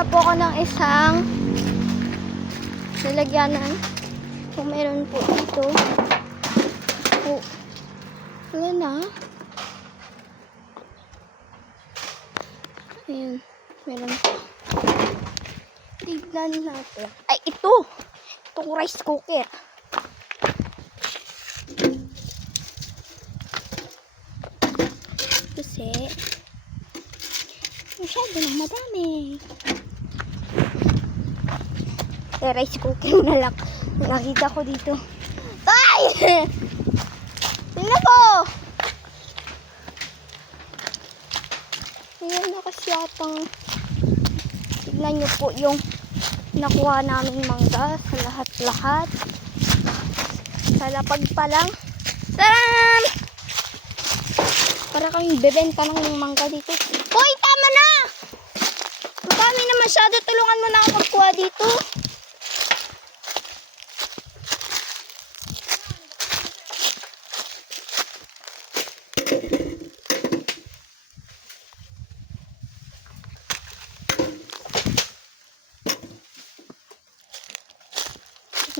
na po ako ng isang nilagyanan. Kung meron po dito. Oh. Wala na. Ayan. Meron po. Tignan natin. Ay, ito! Itong rice cooker. Kasi masyado na madami. Rice cooker na lang. Nakita ko dito. Ay! Tingnan mo! Ayan na kasi atang tignan nyo po yung nakuha namin mangga sa lahat-lahat. Sa lapag pa lang. Taran! Para kami bebenta ng mangga dito. Hoy, tama na! Madami na masyado. Tulungan mo na ako magkuha dito.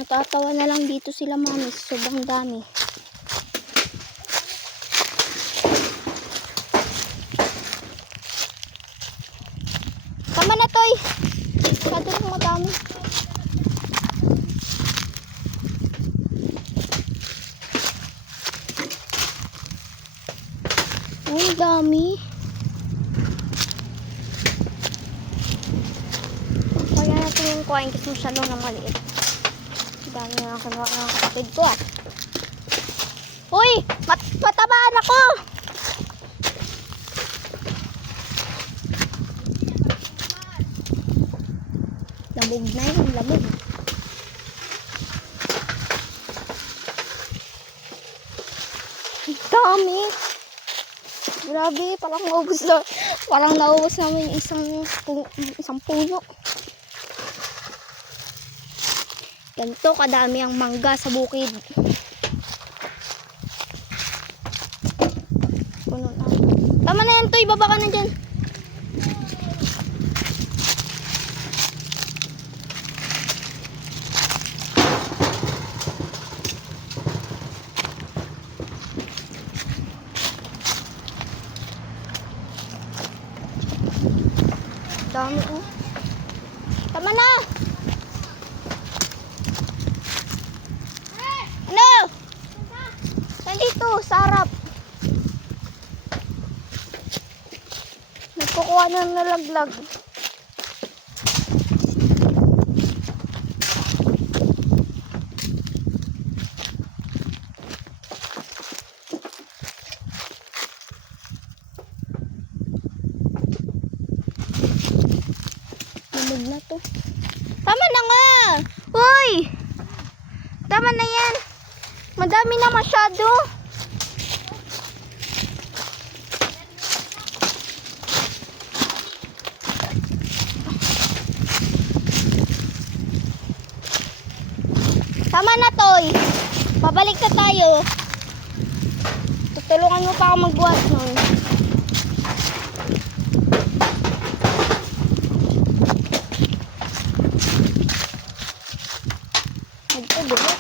Natatawa na lang dito sila mami. Sobrang dami. Tama na, Toy. Masyado lang madami. Ang dami. Kaya natin yung kuhain kasi masyado na maliit. Dami nga kinuha ng kapatid ko ah. Uy! Matabaan ako! Lamog na yun, lamog. Ang dami! Grabe, parang naubos na. Parang naubos namin isang puno. Ganito kadami ang mangga sa bukid. Puno na. Tama na yan, Toy. Baba ka na dyan. Dami oh. Tama na. Ano? Nandito, sa harap. Nagkukuha ng nalaglag. Lamig na to. Tama na nga! Uy! Tama na yan! Madami na masyado. Tama na, Toy. Pabalik na tayo. Tutulungan mo pa ako magbuhat nun. Nagpabulot.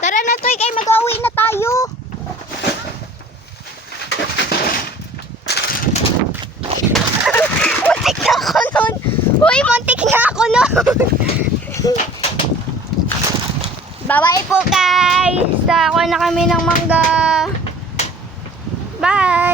Tara na, Toy, kay mag-uwi na tayo. Muntik na ako nun. Uy, muntik na ako nun. Bye-bye po, guys. Dako na kami ng mangga. Bye.